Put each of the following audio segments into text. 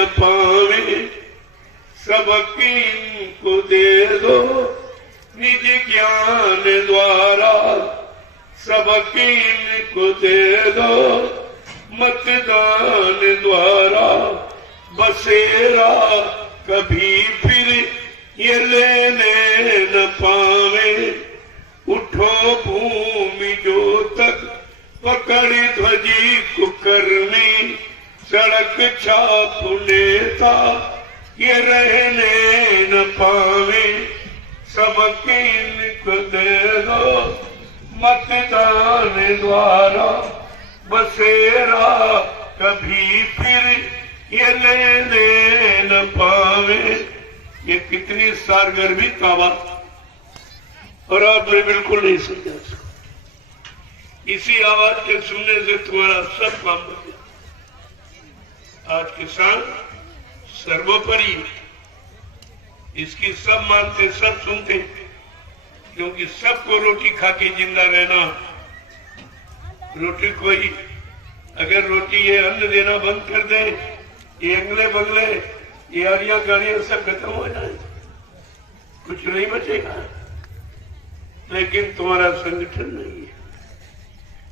न पावे, सबकी इनको दे दो निज ज्ञान द्वारा, सबकी इनको दे दो मतदान द्वारा। बसेरा कभी फिर ये लेने न पावे, उठो भूमि जो तक पकड़ ध्वजी कुकर्मी, सड़क छाप नेता ये रहने न पावे, सबके इनको दे दो मतदान द्वारा। बसेरा कभी फिर ये लेने न पावे। ये कितनी सारगर्मी का बात, और आपने बिल्कुल नहीं समझा इसको। इसी आवाज के सुनने से तुम्हारा सब काम बन गया। आज किसान सर्वोपरि, इसकी सब मानते, सब सुनते, क्योंकि सबको रोटी खा के जिंदा रहना। रोटी कोई अगर रोटी ये अन्न देना बंद कर दे, ये अंगले बंगले, ये आरिया गाड़ियां सब खत्म हो जाए, कुछ नहीं बचेगा। लेकिन तुम्हारा संगठन नहीं है,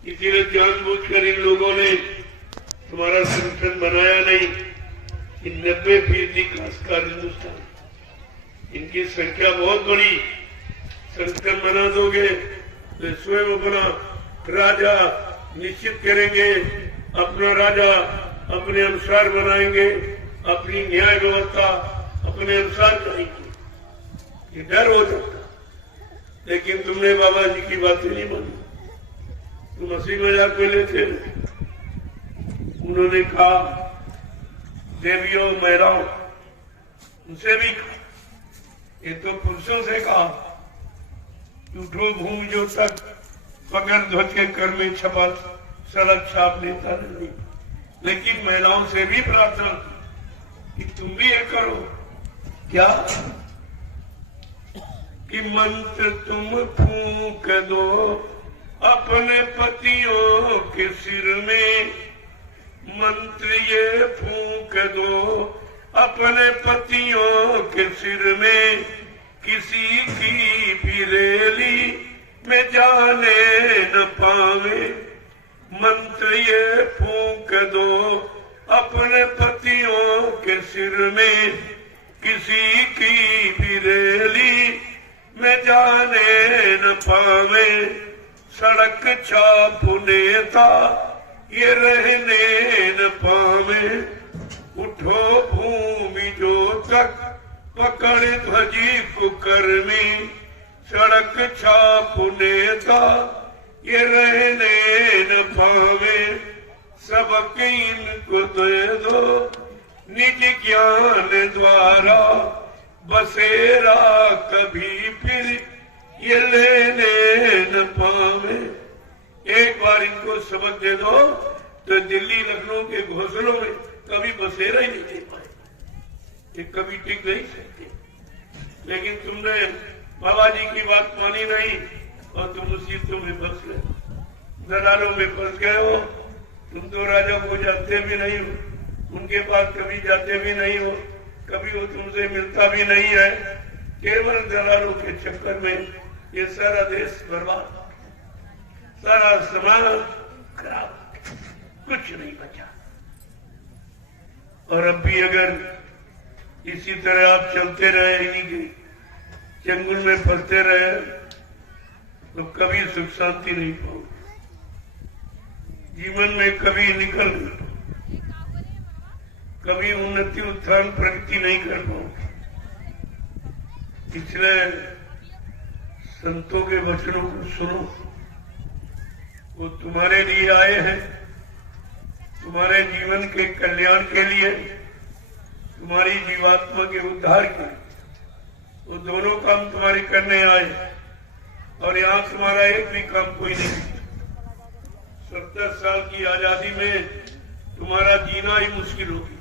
इसीलिए जानबूझकर इन लोगों ने तुम्हारा संगठन बनाया नहीं। कि 90% काश्तकार हिंदुस्तान, इनकी संख्या बहुत बड़ी। संगठन बना दोगे तो स्वयं अपना राजा निश्चित करेंगे, अपना राजा अपने अनुसार बनाएंगे, अपनी न्याय व्यवस्था अपने अनुसार करेंगे। ये डर हो सकता, लेकिन तुमने बाबा जी की बातें नहीं मानी, तुम हंसी मजाक में लेते। उन्होंने कहा देवियों महिलाओं, उनसे भी कहा, ये तो पुरुषों से कहा, उठो भूमि जो तक पकड़ ध्वज के कर में छपा, सड़क छाप नेता नहीं। लेकिन महिलाओं से भी प्रार्थना कि तुम भी ये करो। क्या कि मंत्र तुम फूंक दो अपने पतियों के सिर में, मंत्र ये फूंक दो अपने पतियों के सिर में, किसी की भी रैली में जाने न पावे। मंत्र ये फूंक दो अपने पतियों के सिर में, किसी की भी रैली में जाने न पावे। सड़क छाप नेता ये रहने न पावे, उठो भूमि जो तक पकड़ ध्वजी कुकर्मी, सड़क छाप नेता ये रहने न पावे। सबके इनको दे दो निज ज्ञान द्वारा, बसेरा कभी फिर ये लेने न पावे। एक बार इनको सबक दे दो तो दिल्ली लखनऊ के घोंसलों में कभी बसेरा ही नहीं दे पाए, ये कभी टिक नहीं सकते। लेकिन तुमने बाबा जी की बात मानी नहीं और तुम मुसीबतों में फंस गए, दलालों में फंस गए हो। तुम तो राजा को जानते भी नहीं हो, उनके पास कभी जाते भी नहीं हो, कभी वो तुमसे मिलता भी नहीं है। केवल दलालों के चक्कर में ये सारा देश बर्बाद, सारा समाज खराब, कुछ नहीं बचा। और अब भी अगर इसी तरह आप चलते रहे, इन्हीं के चंगुल में फंसते रहे, तो कभी सुख शांति नहीं पाओगे, जीवन में कभी निकल नहीं पाओगे, कभी उन्नति उत्थान प्रगति नहीं कर पाओगे। इसलिए संतों के वचनों को सुनो, वो तुम्हारे लिए आए हैं, तुम्हारे जीवन के कल्याण के लिए, तुम्हारी जीवात्मा के उद्धार के लिए। वो दोनों काम तुम्हारे करने आए, और यहाँ तुम्हारा एक भी काम कोई नहीं। 70 साल की आजादी में तुम्हारा जीना ही मुश्किल होगी,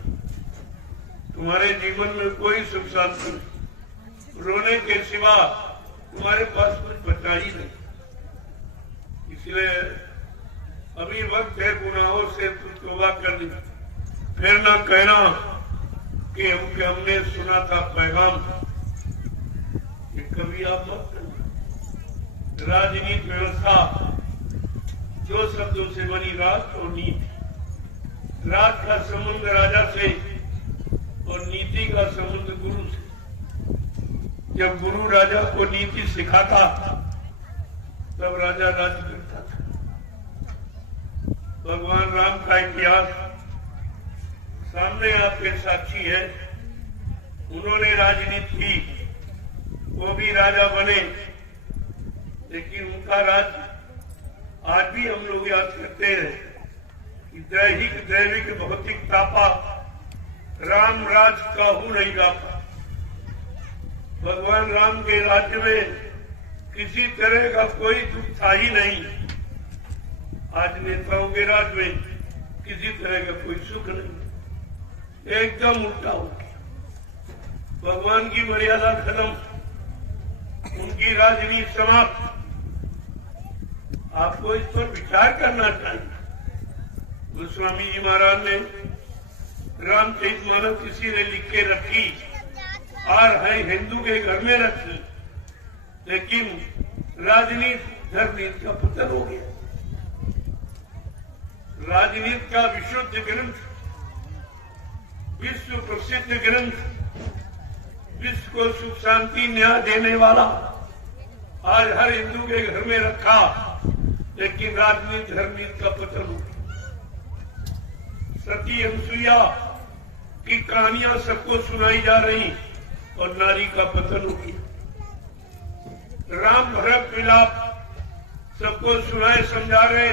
तुम्हारे जीवन में कोई सुख शांति नहीं, रोने के सिवा तुम्हारे पास कुछ बचा ही नहीं। इसलिए अभी वक्त है गुनाहों से तुम तौबा कर ली, फिर ना कहना कि हमने सुना था पैगाम कि कभी आप मत करना। राजनीति व्यवस्था दो शब्दों से बनी, राष्ट्र और नीति। राष्ट्र का संबंध राजा से और नीति का संबंध गुरु से। जब गुरु राजा को नीति सिखाता तब राजा राज्य करता था। भगवान राम का इतिहास सामने आपके साक्षी है। उन्होंने राजनीति की, वो भी राजा बने, लेकिन उनका राज्य आज भी हम लोग याद करते हैं कि दैहिक दैविक भौतिक तापा, राम राज काहू नहीं गापा। भगवान राम के राज्य में किसी तरह का कोई दुख था ही नहीं। आज नेताओं के राज में किसी तरह का कोई सुख नहीं, एकदम उल्टा हो गया। भगवान की मर्यादा खत्म, उनकी राजनीति समाप्त। आपको इस पर विचार करना चाहिए। गोस्वामी जी महाराज ने रामचरितमानस इसी ने लिख के रखी और है हिंदू के घर में रखी, लेकिन राजनीति धर्मनीति का पतन हो गया। राजनीति का विशुद्ध ग्रंथ, विश्व प्रसिद्ध ग्रंथ, विश्व को सुख शांति न्याय देने वाला आज हर हिंदू के घर में रखा, लेकिन राजनीति धर्मनीति का पतन हो गया। सती अनुसुईया की कहानियां सबको सुनाई जा रही और नारी का पतन हो गया। राम भरत मिलाप सबको सुनाए समझा रहे,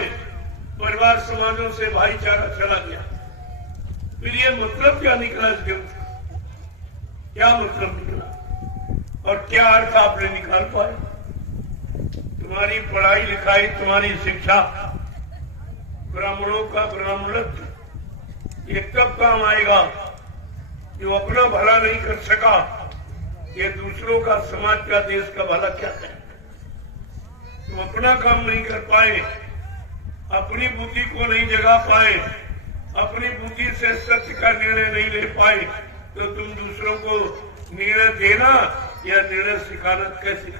परिवार समाजों से भाईचारा चला गया। फिर ये मतलब क्या निकला इस ग्रंथ का? क्या मतलब निकला और क्या अर्थ आपने निकाल पाए? तुम्हारी पढ़ाई लिखाई, तुम्हारी शिक्षा, ब्राह्मणों का ब्राह्मणत्व, ये कब काम आएगा? जो अपना भला नहीं कर सका, ये दूसरों का, समाज का, देश का भला क्या करेगा? तुम अपना काम नहीं कर पाए, अपनी बुद्धि को नहीं जगा पाए, अपनी बुद्धि से सत्य का निर्णय नहीं ले पाए, तो तुम दूसरों को निर्णय देना या निर्णय सिखाना कैसे?